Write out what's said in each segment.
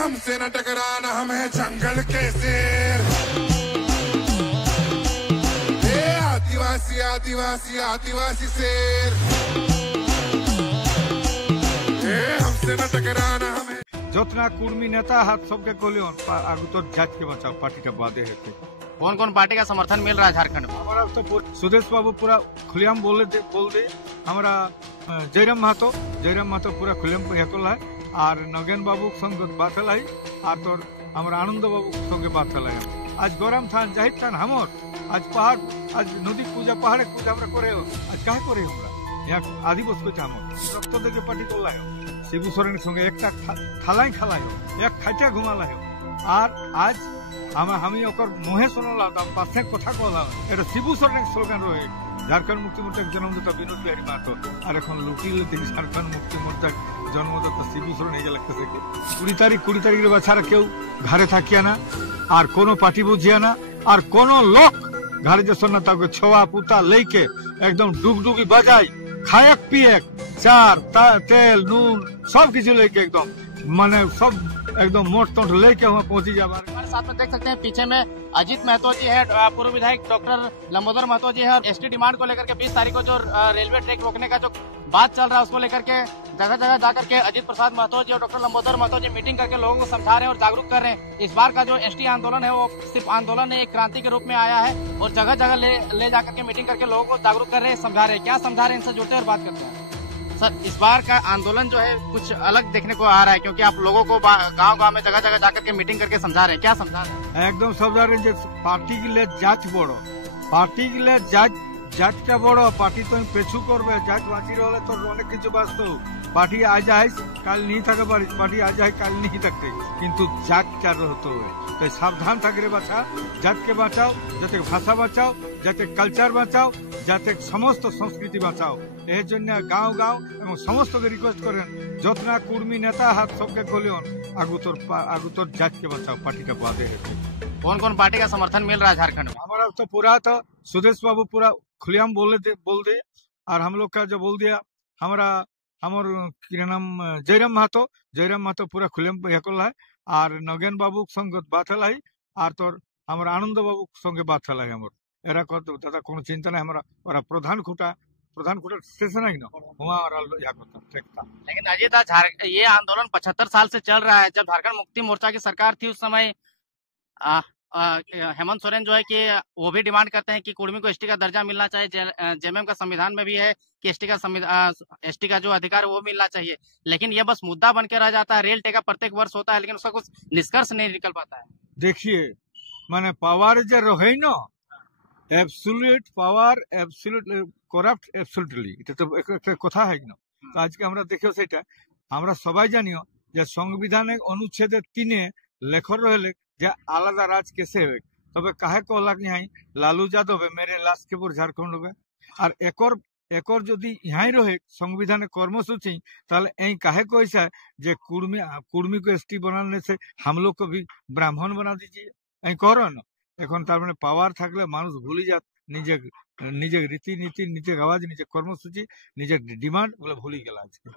हमसे न टकराना, हम है जंगल के शेर। आदिवासी आदिवासी आदिवासी शेर, हमसे न टकराना हमें। जोतना कुर्मी नेता हाथ सबके कहलियन आगु तो जात के बचाओ पार्टी का बादे हेते। कौन कौन पार्टी का समर्थन मिल रहा है झारखंड में? हमारा तो सुदेश बाबू पूरा खुलेआम बोल दे हमारा जयराम महतो पूरा खुलेआम हेकल है और नगेन बाबू संग बात है और तोर हमारा आनंद बाबू संगे बात है। आज गरम थान जाहिद थान हमर आज पहाड़ आज नदी पूजा पहाड़ पूजा हमरा करे आज काहे करे हमरा यहाँ आदिवासी को चाम रक्त देके पार्टी करला शिबू सोरेन संगे एक थालाई खाला एक खाटिया घुमाला और आज हम मुहे सुनला पासे कथा कहला এটা শিবু সোরেনের স্লোগান রয়ে झारखंड मुक्ति मोर्चा जन्मदाता विनोद बिहारी महतो और এখন लुटिले देखी झारखंड मुक्ति मोर्चा जन्मदाता শিবু সোরেন এই লাগতেছে 20 तारीख बाछारा केउ घरे থাকিয়া ना और कोनो पार्टी बुझिया ना और कोनो लोक घरे जैसा ना ताके छोआ पुता लेके एकदम डुगडुगी बजाई खायक पियक चार तेल नून सब किसी लेके एकदम माने सब एकदम मोट तोट लेके वहाँ पहुंची जा। हमारे साथ में देख सकते हैं पीछे में अजीत महतो जी है, पूर्व विधायक डॉक्टर लंबोदर महतो जी है। एसटी डिमांड को लेकर के 20 तारीख को जो रेलवे ट्रैक रोकने का जो बात चल रहा है उसको लेकर के जगह जगह जाकर के अजीत प्रसाद महतो जी और डॉक्टर लंबोदर महतो जी मीटिंग करके लोगों को समझा रहे हैं और जागरूक कर रहे हैं। इस बार का जो एसटी आंदोलन है वो सिर्फ आंदोलन नहीं एक क्रांति के रूप में आया है और जगह जगह ले जाकर के मीटिंग करके लोगों को जागरूक कर रहे हैं, समझा रहे हैं। क्या समझा रहे हैं इनसे जुड़ते और बात करते हैं। सर इस बार का आंदोलन जो है कुछ अलग देखने को आ रहा है क्योंकि आप लोगों को गांव-गांव में जगह जगह जाकर के मीटिंग करके समझा रहे हैं। क्या समझा रहे हैं? एकदम समझा रहे हैं पार्टी के लिए जांच बड़ो पार्टी के लिए जांचटा बड़ो पार्टी तो पेছু করবে जांच বাঁচি রহলে তো অনেক কিছু বাঁচতো পার্টি আজ আজ কাল नहीं থাকে পারিস পার্টি আজ আজ কাল नहीं থাকে কিন্তু जांचটা হতে হবে। तो सावधान থাকরে বাঁচা জাতকে বাঁচাও যাতে ভাষা বাঁচাও যাতে কালচার বাঁচাও যাতে সমস্ত সংস্কৃতি বাঁচাও এর জন্য গাঁও গাঁও এবং সমস্তকে রিকোয়েস্ট করেন যতনা কুর্মী নেতা হাত सबके कहलियन आगु तोर जात के बचाओ पार्टी का बादे हेते। कौन कौन पार्टी का समर्थन मिल रहा है झारखंड में? हमारा तो पूरा तो सुदेश बाबू पूरा खुलेआम बोल दे और हम लोग का जो बोल दिया हमारा क्या नाम जयराम महतो पूरा खुलेआम हेकल है और नगेन बाबू संग बात है और तोर हमारा आनंद बाबू संगे बात है एरा कत दादा कोनो चिंता नहीं हमारा प्रधान खुटा स्टेशन है ना वहाँ करता। लेकिन अजय ये आंदोलन 75 साल से चल रहा है। जब झारखंड मुक्ति मोर्चा की सरकार थी उस समय हेमंत सोरेन जो है कि वो भी डिमांड करते हैं कि कुर्मी को एसटी का दर्जा मिलना चाहिए। जेएमएम का संविधान में भी है कि एसटी का जो अधिकार है वो मिलना चाहिए, लेकिन ये बस मुद्दा बन के रह जाता है। रेल टेका प्रत्येक वर्ष होता है लेकिन उसका कुछ निष्कर्ष नहीं निकल पाता है। देखिए माने पावर जो रहे ना absolute power absolute corrupt absolutely এটা তো একটা কথা হয় না। তো আজকে আমরা দেখেও সেটা আমরা সবাই জানিও যে সংবিধানে অনুচ্ছেদ 3 লেখর রহলে যে আলাদা রাজ কেসে হবে তবে কাহে কহলা কি হাই লালু যাদব मेरे लाश के पुर झारखंड होगा और একর যদি ইহাই রহে সংবিধানে কর্মসূচি তাহলে এই কাहे को ऐसा যে কুর্মি को एसटी बनाने से हम लोग को भी ब्राह्मण बना दीजिए এই করো না। এখন তার মানে পাওয়ার থাকলে মানুষ ভুলি যাত নিজের রীতিনীতি নিজের আওয়াজ নিজের কর্মসূচি নিজের ডিমান্ড গুলো ভুলি গেল। আজকে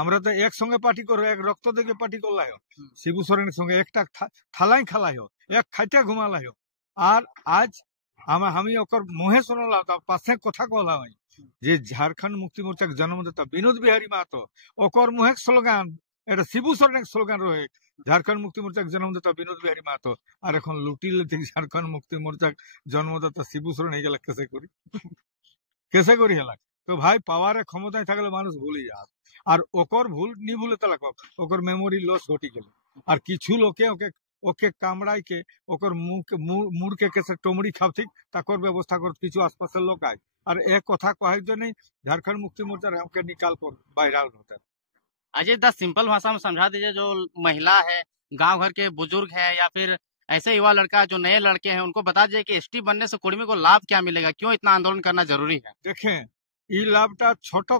আমরা তো একসঙ্গে পার্টি করো এক রক্ত দেখে পার্টি করলাই শিবু সোরেনের সঙ্গে একটা থালাই খালাই এক খাটিয়া ঘুমালাই আর আজ আমি ওকর মুহে শুনলা পাশে কথা कहला যে झारखंड मुक्ति मोर्चा के जन्मदाता विनोद बिहारी महतो ओकर मुहे स्लोगान এটা শিবু সোরেনের স্লোগান রয়ে झारखंड मुक्ति मोर्चा जन्मदाता विनोद बिहारी महतो और এখন लुटिले देखी झारखंड मुक्ति मोर्चा जन्मदाता শিবু সোরেন এই গেল कैसे करी हेला। तो भाई पावर क्षमताय थाकले मानुष भूली जा और ओकर भूल नहीं भूले तला ओकर मेमोरी लॉस घटी गेल और किछु लोके ओके कामड़ाई के ओकर मुड़ के कैसे टोमड़ी खावथिक ताकर व्यवस्था कर किछु आसपास लोक आए और एक कथा कहे जो नहीं झारखंड मुक्ति मोर्चा हमके निकाल कर वायरल होता है। अजय दास सिंपल भाषा में समझा दीजिए जो महिला है गांव घर के बुजुर्ग है या फिर ऐसे युवा लड़का जो नए लड़के हैं उनको बता दीजिए कि एसटी बनने से कुर्मी को लाभ क्या मिलेगा, क्यों इतना आंदोलन करना जरूरी है। देखें ई लाभटा छोटो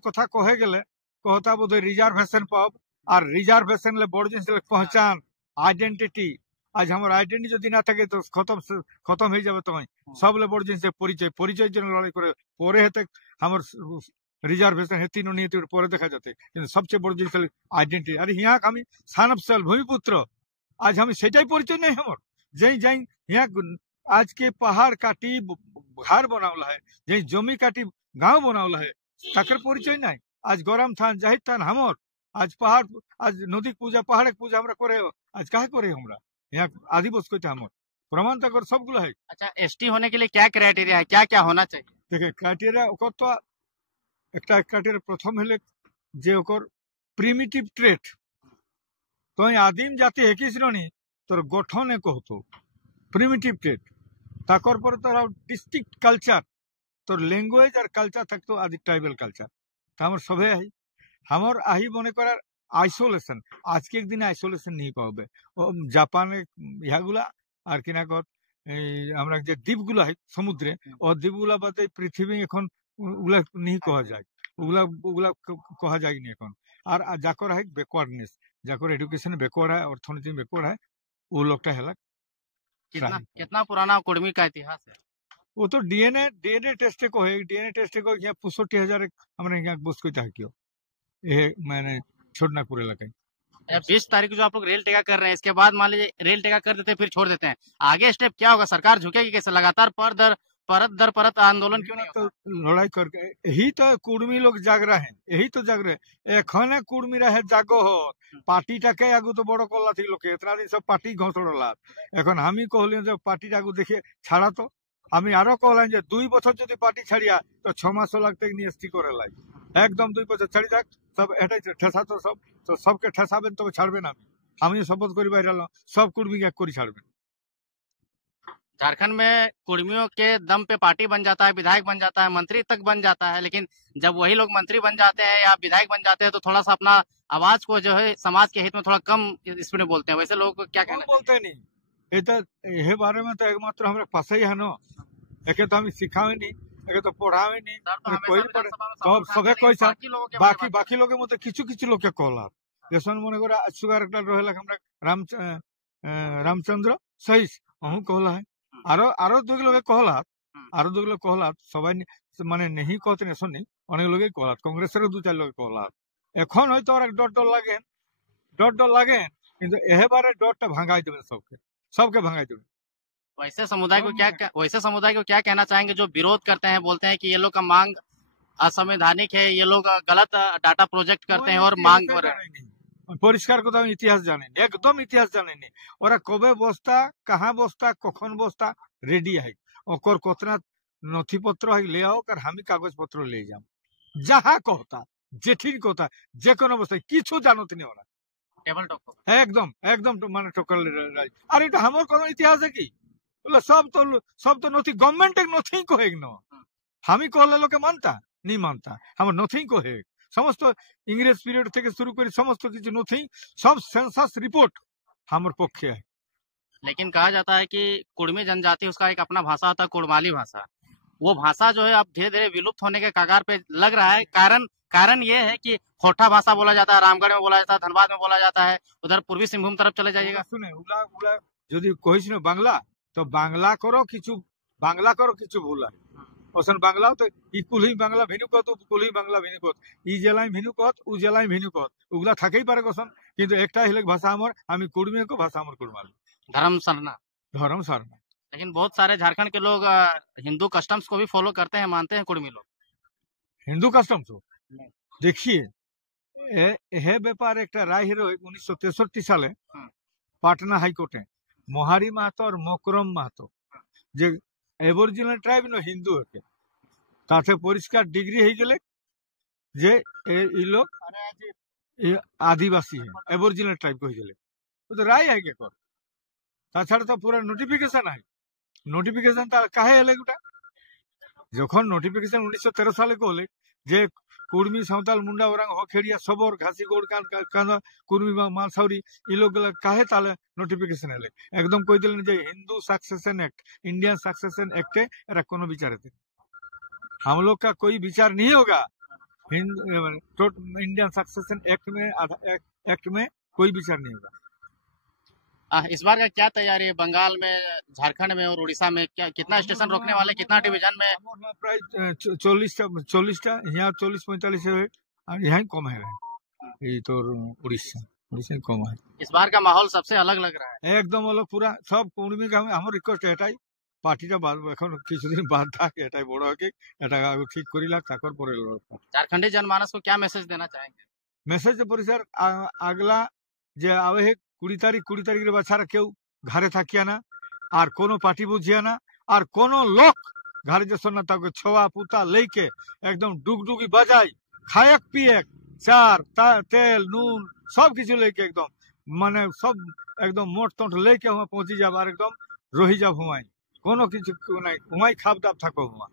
कथा कहे गेले कहता बोधे रिजर्वेशन पाब और रिजर्वेशन ले बड़ जिनिस पहचान आइडेंटिटी आज हमार आइडेंटिटी যদি না থাকে তো खत्म হয়ে যাবে। तो सब ले बड़ जिनिस परिचय जन लड़ाई करे परे हेते हमर रिजर्वेशन है तीनों नहीं तो पर देखा जाते सबसे बड़ जिनिस आइडेंटिटी अरे यहाँ हम सान ऑफ सेल भूमिपुत्र आज हम सेटाई परिचय नहीं हमर जई जई यहाँ आज के पहाड़ काटी घर बनावला है जई जमी काटी गांव बनावला है ताकर परिचय नहीं आज गरम थान जाहिद थान हमर आज पहाड़ आज नदी पूजा पहाड़ के पूजा हमरा करे आज काहे करे हमरा यहाँ आदिवासी को हमर प्रमाण तक सब गुला है। अच्छा, एसटी होने के लिए क्या क्राइटेरिया है, क्या क्या होना चाहिए? देखे क्राइटेरिया ओकर तो একটা ক্রাইটেরিয়া প্রথম হলে যে ওকর প্রিমিটিভ ট্রেট তো আদিম জাতি একই শ্রেণী তোর গঠনে কহতো প্রিমিটিভ ট্রেট তাকর পরে তোর ডিস্ট্রিক্ট কালচার তোর ল্যাঙ্গুয়েজ আর কালচার থাকতো আদি ট্রাইবেল কালচার তা আমার সবে আহি আমার আহি মনে করার আইসোলেশন আজকে একদিনে আইসোলেশন নিয়ে পাবে ও জাপানে ইহাগুলা আর কিনা কত আমরা যে দ্বীপগুলা হয় সমুদ্রে ও দ্বীপগুলা বাদে পৃথিবী এখন ওগুলা नहीं कहा जाए ওগুলা कहा जाए नहीं এখন আর যাকর है बैकवर्डनेस যাকর एजुकेशन बैकवर्ड है अर्थनीति बैकवर्ड है वो लोग है कितना पुराना कुर्मी का इतिहास है? वो तो डीएनए टेस्ट को है डीएनए टेस्ट को यहाँ 65,000 हमारे यहाँ बुस को चाह क्यों ये मैंने छोड़ना पूरे लगे 20 तारीख को जो आप लोग रेल टेका कर रहे हैं इसके बाद मान लीजिए रेल टेका कर देते हैं फिर छोड़ देते हैं, आगे स्टेप क्या होगा? सरकार झुकेगी कैसे? लगातार परत दर परत आंदोलन क्यों नहीं? तो लड़ाई करके यही तो कुर्मी लोग जाग रहे हैं यही तो जाग रहे एखने कुर्मी रहे जागो हो पार्टीटाके आगु तो बड़ करला थी लोग इतना दिन सब पार्टी घोषणा এখন আমি কহলি যে পার্টিটা আগু দেখে ছাড়া তো আমি আরো কহলাম যে 2 বছর যদি পার্টি ছাড়িয়া তো 6 মাস লাগতে নিয়স্তি করে লাই একদম 2 বছর ছাড়ি যাক সব এটাই ঠেসা তো सबके ঠেসাবেন তবে ছাড়বেন আমি শপথ করি বাইরালাম सब কুর্মীকে এক করে ছাড়বেন। झारखंड में कुर्मियों के दम पे पार्टी बन जाता है, विधायक बन जाता है, मंत्री तक बन जाता है, लेकिन जब वही लोग मंत्री बन जाते हैं या विधायक बन जाते हैं तो थोड़ा सा अपना आवाज को जो है समाज के हित में थोड़ा कम स्पीड में बोलते हैं। वैसे लोगों को क्या कहना बोलते नहीं ये तो ये बारे में तो एकमात्र हमारे पास ही है ना एके तो हम सिखावे नहीं एके तो पढ़ावे नहीं कोई तो सबे कोई बाकी लोग मत किछु लोग के कहला जैसे मने करा सुगार একটা রহেলা আমরা रामचंद्र सही अहू कहला है আরো দুগুলো কহলা সবাই মানে নেহি कहते नहीं सुनी অনেক লোকে কহলা কংগ্রেসের 2-4 লোকে কহলা এখন হয়তো আর ডর লাগেন কিন্তু এবারে ডরটা ভাঙাই দেবে सबके भांगाई देवे। वैसे समुदाय को क्या कहना चाहेंगे जो विरोध करते हैं, बोलते हैं कि ये लोग का मांग असंवैधानिक है, ये लोग गलत डाटा प्रोजेक्ट करते हैं और मांग कर रहे हैं? পরিষ্কার কথা ইতিহাস জানেন একদম ইতিহাস জানেনি ওরা কবে বস্তা কাহা বস্তা কখন বস্তা রেডি হয় ওকর কতনা নথিপত্র হয় ले आओ আর আমি কাগজপত্র ले যাম যাহা কথা জেঠির কথা যে কোন অবস্থায় কিছু জানতে নেই ওরা टेबल टॉक एकदम तो माने टोकल আর এটা আমার কোন ইতিহাস है কি বলে सब तो नथी गवर्नमेंट एक नथी को है न हामी कहले लोके मानता नहीं मानता हम नथी को है समस्त इंग्रेज पीरियड থেকে শুরু করে समस्त কিছু नथी सब सेंसस रिपोर्ट हमर पक्ष है। लेकिन कहा जाता है कि कुर्मी जनजाति उसका एक अपना भाषा होता है कुड़माली भाषा, वो भाषा जो है अब धीरे धीरे विलुप्त होने के कगार पे लग रहा है। कारण ये है कि खोटा भाषा बोला जाता है, रामगढ़ में बोला जाता है, धनबाद में बोला जाता है, उधर पूर्वी सिंहभूम तरफ चले जाइएगा सुने उला যদি কইছ না বাংলা তো বাংলা করো কিছু ভুল হয় ওসন বাংলা তো ইকুলই বাংলা ভিনুকত কুলই বাংলা ভিনুকত ই জেলায় ভিনুকত উ জেলায় ভিনুকত ওগুলা থাকেই পারে কসন কিন্তু একটা হলে ভাষা আমার আমি কুড়মি को भाषा আমার कुड़माली धर्म सरना। लेकिन बहुत सारे झारखंड के लोग हिंदू कस्टम्स को भी फॉलो करते हैं, मानते हैं कुर्मी लोग हिंदू कस्टम्स को देखिए यह ব্যাপার একটা রায় হিরো 1963 সালে পাটনা হাইকোর্টে মহারি মাহাতো আর মকরম মাহাতো যে এবরিজিনাল ট্রাইব নো হিন্দু হতে তাতে পরিষ্কার ডিগ্রি হয়ে গেলে যে এই লোক आदिवासी है এবরিজিনাল ট্রাইব को গেলে তো রায় है के कर তাছাড়া তো পুরো নোটিফিকেশন है নোটিফিকেশন তার কাহে হলে গোটা যখন নোটিফিকেশন 1913 সালে को হলে যে কুর্মি সাঁওতাল মুন্ডা ওরাং হখেড়িয়া সবর ঘাসি গোড় কান্দা কুর্মি মালসাউরি এই লোকগুলা কাহে তাহলে নোটিফিকেশন এলে একদম কই দিলেন যে Hindu succession act Indian succession act এরা কোনো বিচার है हम लोग का कोई विचार नहीं होगा इंडियन सक्सेशन एक्ट में कोई विचार नहीं होगा। इस बार का क्या तैयारी है बंगाल में, झारखंड में और उड़ीसा में? क्या कितना स्टेशन रोकने वाले, कितना डिवीजन में? প্রায় 40টা यहाँ 40-45 है और यहाँ कम है ये तो উড়িষ্যা কম है। इस बार का माहौल सबसे अलग लग रहा है। একদম হলো পুরা সব কর্মীকে আমার রিকোয়েস্ট এটাই, পার্টিটা এখন কিছুদিন বাদ থাকে, এটাই বড় হকে এটা আগে ঠিক করিলা তারপর পরে झारखंडी जनमानस को क्या मैसेज देना चाहेंगे? মেসেজ পরিষ্কার আগলা যে আবে 20 তারিখের বাচ্চারা কেউ ঘরে থাকিয়া না, আর কোনো পার্টি বুঝিয়া না, আর কোনো লোক ঘরে যে না তাকে ছোয়া পুতা লেকে একদম ডুগডুগি বাজাই খায়ক পিয়েক চার তেল নুন সব কিছু লেকে একদম মানে সব একদম মোট তোট লেকে হুয়া পৌঁছি যাব আর একদম রহি যাব হুমাই, কোনো কিছু নাই হুমাই খাপ দাপ থাকো হুমা।